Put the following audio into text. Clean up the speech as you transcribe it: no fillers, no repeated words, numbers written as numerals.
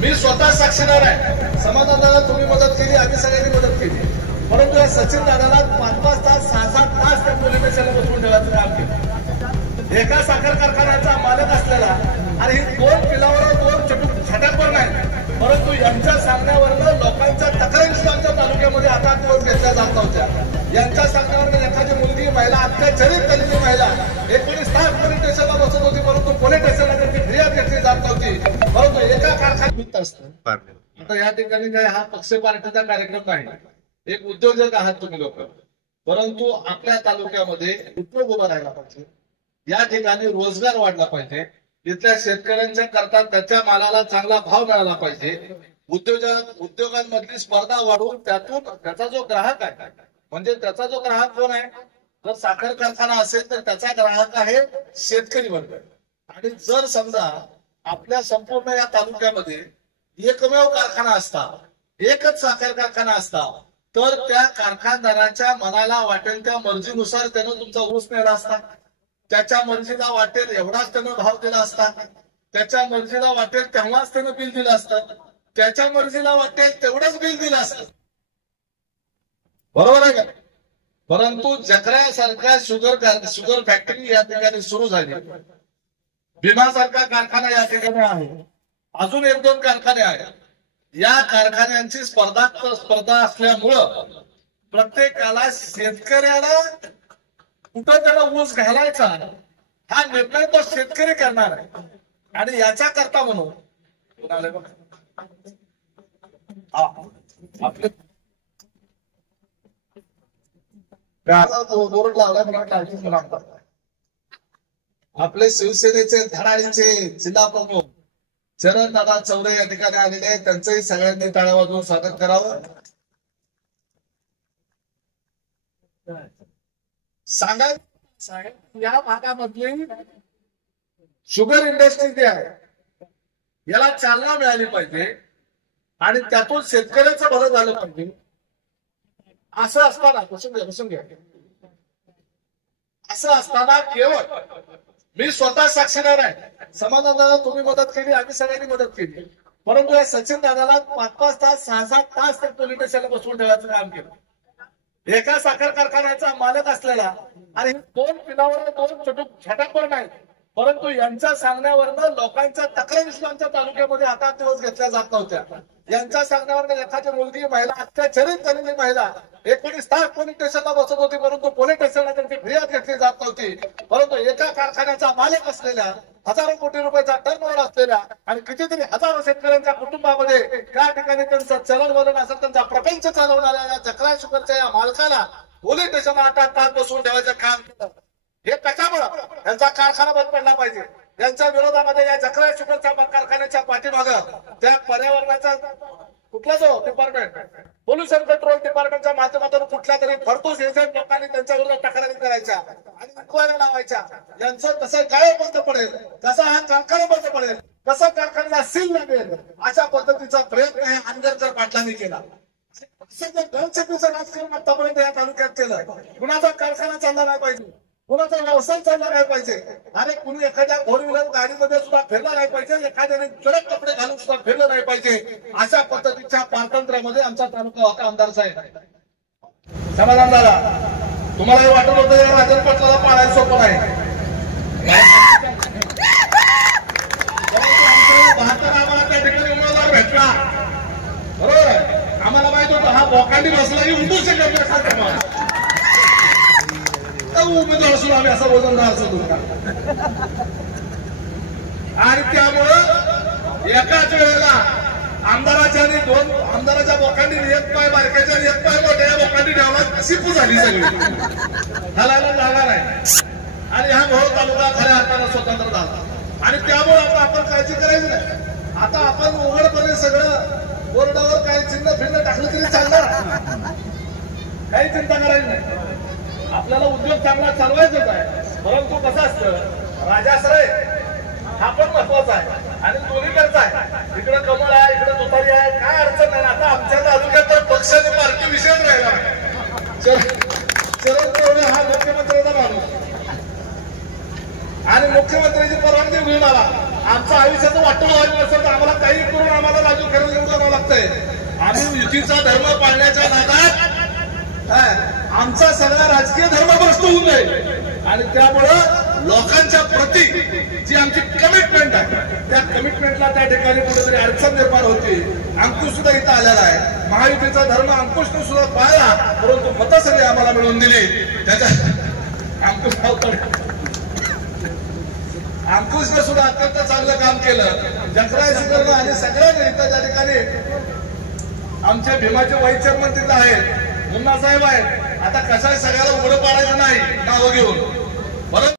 मी स्वतः साक्षीदार आहे। समाजाला तुम्ही मदत केली, आम्ही सगळ्यांनी मदत केली, परंतु या सचिन दादाला 5-5 तास 6-7 तास त्या पोलीस स्टेशनला बसवून ठेवायचं काम केलं। एका साखर कारखान्याचा मालक असलेला आणि ही 2 पिलावर 2 छटाकवर नाही, परंतु यांच्या सांगण्यावरनं लोकांच्या तक्रारी आमच्या तालुक्यामध्ये आता दिवस घेतल्या जात नव्हत्या। यांच्या सांगण्यावरनं एखादी मुलगी महिला अत्याचारित झालेली महिला 19 तास पोलीस स्टेशनला बसत होती, परंतु पोलीस स्टेशनला त्यांची फिर्याद घेतली जात नव्हती, परंतु एका कारखान्यात असतं। आता या ठिकाणी काय हा पक्ष पार्टीचा कार्यक्रम नाही, एक उद्योजक आहात तुम्ही लोक, परंतु आपल्या तालुक्यामध्ये उद्योग उभा राहिला पाहिजे, या ठिकाणी रोजगार वाढला पाहिजे, इथल्या शेतकऱ्यांच्या करता त्याच्या मालाला चांगला भाव मिळाला पाहिजे, उद्योगांमधली स्पर्धा वाढवून त्यातून त्याचा जो ग्राहक आहे, म्हणजे त्याचा जो ग्राहक कोण आहे, जर साखर कारखाना असेल तर त्याचा ग्राहक आहे शेतकरी वर्ग। आणि जर समजा आपल्या संपूर्ण या तालुक्यामध्ये एकमेव कारखाना असता, एकच साखर कारखाना असता, तर त्या कारखानदाराच्या मनाला वाटेल त्या मर्जीनुसार त्यानं तुमचा ऊस नेला असता, त्याच्या मर्जीला वाटेल एवढाच त्यानं भाव दिला असता, त्याच्या मर्जीला वाटेल तेव्हाच त्यानं बिल दिलं असतं, त्याच्या मर्जीला वाटेल तेवढंच बिल दिलं असतं, बरोबर आहे का? परंतु जकरासारखा शुगर फॅक्टरी या ठिकाणी सुरू झाली, भीमासारखा कारखाना या ठिकाणी आहे, अजून 1-2 कारखाने आहेत। या कारखान्यांची स्पर्धा असल्यामुळं प्रत्येकाला शेतकऱ्याला कुठं त्याला ऊस घालायचा हा निर्णय तो शेतकरी करणार आहे। आणि याच्या करता म्हणून आपले बोर्ड लावला, आपले शिवसेनेचे धडाडीचे जिल्हा प्रमुख चरणदादा चौरे या ठिकाणी आलेले आहेत, त्यांचंही सगळ्यांनी टाळ्या वाजवून स्वागत करावं। सांगा या भागामधली शुगर इंडस्ट्री जी आहे याला चालना मिळाली पाहिजे आणि त्यातून शेतकऱ्याचं भलं झालं पाहिजे। असं असताना बसून घ्या असं असताना केवळ मी स्वतः साक्षीदार आहे। समाजाला तुम्ही मदत केली, आम्ही सगळ्यांनी मदत केली, परंतु या सचिन दादाला 5-5 तास 6-7 तास त्या पोलीस स्टेशनला बसवून ठेवायचं काम केलं। एका साखर कारखान्याचा मालक असलेला आणि 2 पिलावर 2 छटाकवर नाही, परंतु यांच्या सांगण्यावरनं लोकांच्या तक्रारी आमच्या तालुक्यामध्ये आता दिवस घेतल्या जात नव्हत्या। यांच्या सांगण्यावरनं एखादी मुलगी महिला अत्याचारित झालेली महिला 19 तास पोलीस स्टेशनला बसत होती, परंतु पोलीस स्टेशनला त्यांची फिर्याद घेतली जात नव्हती, परंतु एका कारखान्याचा मालक असलेल्या हजारो कोटी रुपयाचा टर्नओव्हर असलेल्या आणि कितीतरी हजारो शेतकऱ्यांच्या कुटुंबामध्ये त्या ठिकाणी त्यांचं चलनवलन असेल, त्यांचा प्रपंच चालवणाऱ्या या जकरा शुगरच्या या मालकाला पोलीस स्टेशनला 8 तास बसवून ठेवायचं काम केलं। हे कशामुळं? त्यांचा कारखाना बंद पडला पाहिजे। यांच्या विरोधामध्ये या जकरा शुगरच्या कारखान्याच्या पाठीमागं त्या पर्यावरणाचा कुठला जो डिपार्टमेंट, पोल्युशन कंट्रोल डिपार्टमेंटच्या माध्यमातून कुठल्या तरी फडतूस एजंट लोकांनी त्यांच्या विरोधात तक्रारी करायच्या आणि इन्क्वायरी लावायच्या। यांचं कसं काय बंद पडेल, कसा हा कारखाना बंद पडेल, कसं कारखान्याला सील लागेल, अशा पद्धतीचा प्रयत्न हे आंदरकर पाटलांनी केला। दहशतीचं राजकारण आतापर्यंत या तालुक्यात केलं। कुणाचा कारखाना चालला नाही पाहिजे, कुणाचा व्यवसाय चालला नाही पाहिजे, अरे कुणी एखाद्या 4 व्हीलर गाडीमध्ये सुद्धा फिरला नाही पाहिजे, एखाद्याने कडक कपडे घालून सुद्धा फिरलं नाही पाहिजे। अशा पद्धतीच्या पारतंत्र्यामध्ये आमचा तालुका होता। आमदार साहेब समाधान झाला, तुम्हाला हे वाटत होतं या राजन पाटलाला पाळायला सोपं नाही, आम्हाला त्या ठिकाणी उमेदवार भेटला, बरोबर आम्हाला माहित होतं हा बोकांडी बसला की उठू शकत उमेदवार असून आम्ही असा वजनदार असतो आणि त्यामुळं एकाच वेळेला आमदाराच्या आणि 2 आमदाराच्या बोकांडी 1 पाय बारक्याच्या 1 पाय मोठ्या बोकांडी ठेवला शिपू झाली सगळी, हलायला जागा नाही आणि हा मोहोळ तालुका खऱ्या अर्थानं स्वतंत्र झाला। आणि त्यामुळे आपण काळजी करायची नाही, आता आपण उघडपणे सगळं बोर्डावर काही चिन्ह फिन्न टाकलं तरी चालणार, काही चिंता करायची नाही। आपल्याला उद्योग चांगला चालवायचाच आहे, परंतु कसं असतं राजाश्रय हा पण महत्वाचा आहे आणि दोन्हीकडचा आहे। इकडे कमळ आहे, इकडे तुतारी आहे, काय अडचण नाही। आता आमच्या तालुक्यात तर पक्षाने पार्टी विषयच राहिला, शरद पवार हा मुख्यमंत्र्यांचा माणूस आणि मुख्यमंत्र्यांची परवानगी घेऊन आला। आमचं आयुष्याचं वाटलं व्हायचं नसेल तर आम्हाला काही करून आम्हाला शेतकऱ्याला निवडून आणावं लागतंय. आम्ही युतीचा धर्म पाळण्याच्या नादात आमचा सगळा राजकीय धर्म भ्रष्ट होऊन जाईल आणि त्यामुळं लोकांच्या प्रती जी आमची कमिटमेंट आहे त्या कमिटमेंटला त्या ठिकाणी कुठेतरी अडचण निर्माण होती. अंकुश सुद्धा इथं आलेला आहे. महायुतीचा धर्म अंकुशने सुद्धा पाळला, परंतु मतं सगळी आम्हाला मिळवून दिली. त्याच्या अंकुशने सुद्धा अत्यंत चांगलं काम केलं. जगरायचं आणि सगळ्यांनी इथं त्या ठिकाणी आमचे भीमाचे व्हाईस चेअरमन तिथं आहेत, मुन्ना साहेब आहेत. आता कसं सगळ्याला उघडं पाडायचं नाही नावं घेऊन.